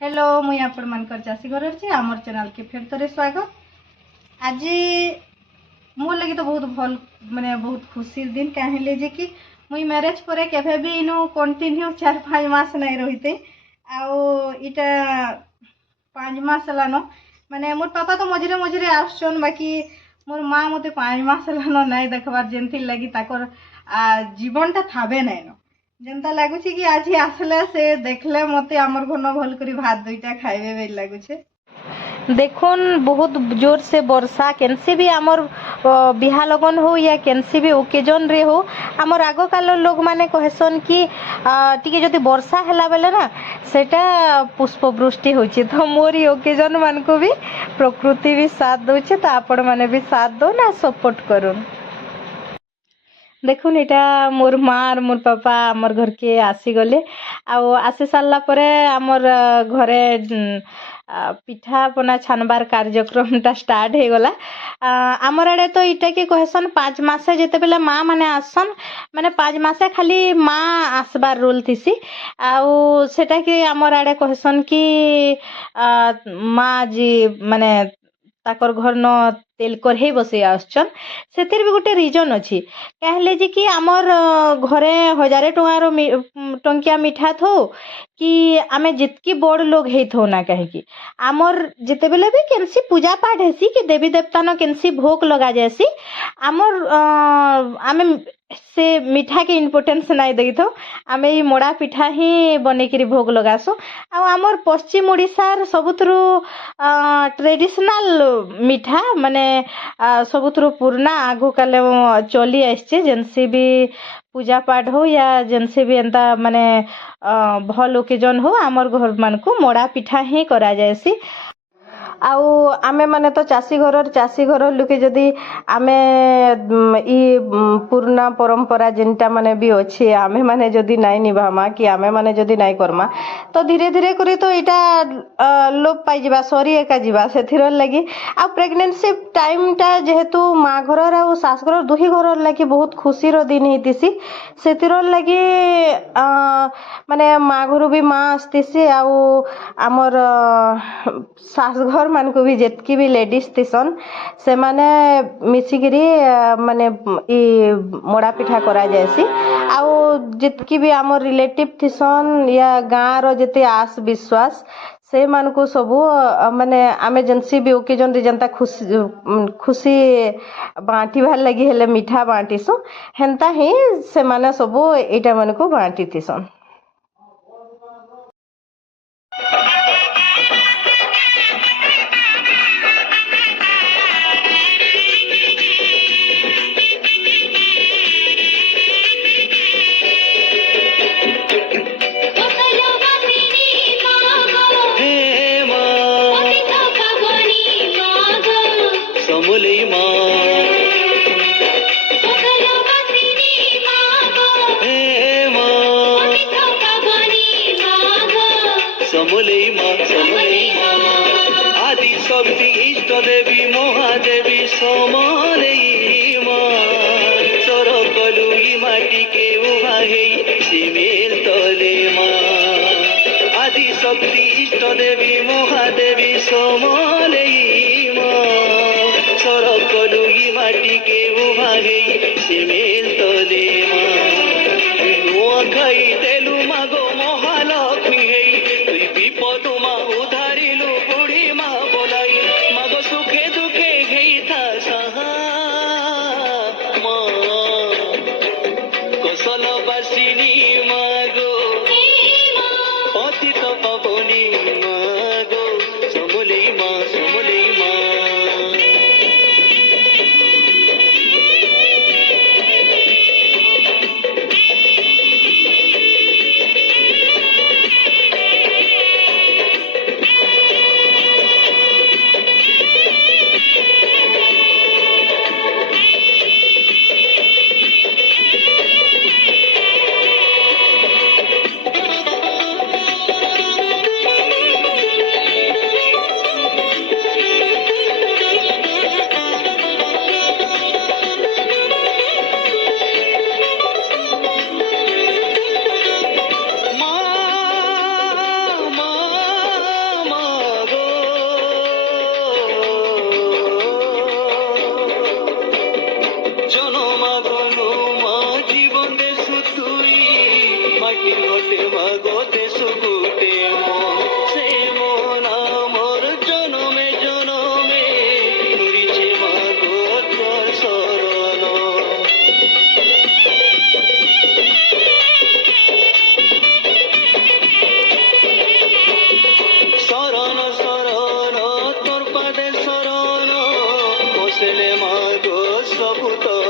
Hello मुई आपण मानकर चाषी घर अच्छे आमर चैनल के फिर थोड़े स्वागत। आज मोर लगी तो बहुत भल माने बहुत खुशी दिन कहले जे कि मुई मैरेज पर केभे भी इनु कंटिन्यू 4-5 मास नहीं रहीते इटा 5 मास लानो माने मोर पापा तो मझे मझे आसन बाकी मोर माँ मते 5 मास लानो नहीं देखबार जेंथि लगी ताकर जीवन टा थाबे नहीं न जेनता लगुच कि आज आसला से देखले मते आमर घन भल करी भात दुईटा खाइबे बेल लगुचे। देखुन बहुत जोर से वर्षा केनसी भी आमर बिहा लगन हो या केनसी भी ओकेजन रे हो आमर आग काल लोग माने कहसन कि टिके जदि वर्षा हैला बेले ना सेटा पुष्प वृष्टि होची तो मोरी ओकेजन मान को भी प्रकृति भी साथ दोचे तो आपण माने भी साथ दो ना सपोर्ट करूँ। देखुन एटा मोर माँ और मोर पापा आमर घर के आसी गले आसी सारला परे आमर घरे पिठा पना छानबार कार्यक्रम टा स्टार्ट हो गला। आमर आड़े तो इटा के कहसन 5 मासे जेते बेले माँ माने आसन माने 5 मासे खाली माँ आसबार रोल थीसी सेटा कि आमर आड़े कहसन कि माँ जी माने ताकर घर न तेल कढ़े बसई आसन से भी गोटे रिजन अच्छी कहले जे कि आमर घरे 1000 टंकिया मिठा थो कि आमे जितकी बड़ लोग हे थो ना कहीं आमर जिते बेले भी केनसी पूजा पाठ हेसी कि देवी देवता न केनसी भोग लगा जासी आमर आमे से मिठा के इम्पोर्टेंस नहीं दई थो आमे ई मोड़ा पिठा ही बने करी भोग लगासो आमर पश्चिम ओडिशार सबुतरु ट्रेडिशनल मिठा माने सबुतरु पुराना आगु काले चली आसचे जेनसी भी पूजा पाठ हो या जेनसी भी एंता माने भल ओकेजन हो आमर घर मान को मोड़ा पिठा ही करा जायसी। आमे माने तो चाषी घर लुके जदि आमे ई पुराना परंपरा जिनटा माने भी अच्छे आमे माने जदि नाई निभामा कि आमे माने जदि नाई करमा तो धीरे धीरे करी तो इटा लोप पाई जिबा सरी एका जिबा सेथिर लगी प्रेगनेंसी टाइम टा जेहेतु माँ घर और सास घर दुही घर लगी बहुत खुशी रो दिन हेतिसी सेथिर लगी माने माँ घर भी माँ आस्तिसी आमर सास घर मान को भी जेतकी भी लेडीज थिसन से माने मिसिकिरी माने ई मोड़ा पिठा करा जायसी जितकी भी आमर रिलेटिव थिसन या गाँ रो जेते आस विश्वास से मान को सबू माने आमे जेनसी भी ओकेजन रे जनता खुशी बांटी भार लगी हेले मिठा बांटीसु हेंता ही से माने सबू एटा मान को बांटी थिसन। आदि शक्ति इष्ट देवी महादेवी समलेई माँ चोर कलुई माटी के उहा सिमेल तले माँ आदि शक्ति इष्ट देवी महादेवी समलेई माँ चोर कलुई माटी के उहा सिमेल तले माँ खाई तेलु मागो महालक्ष्मी है विपद मा उधारिलु बुढ़ी मा बोलाई मागो सुखे दुखे गई था सहा कौशल बासिनी मागो पतित पवनी मागो समले मा ঘটে মাগো দেশ গুটে মন সে মন আমার জনমে জনমে ঘুরিছে মাগো তোর শরণ শরণ শরণ তোর পাদে শরণ বসলে মাগো সবু তোর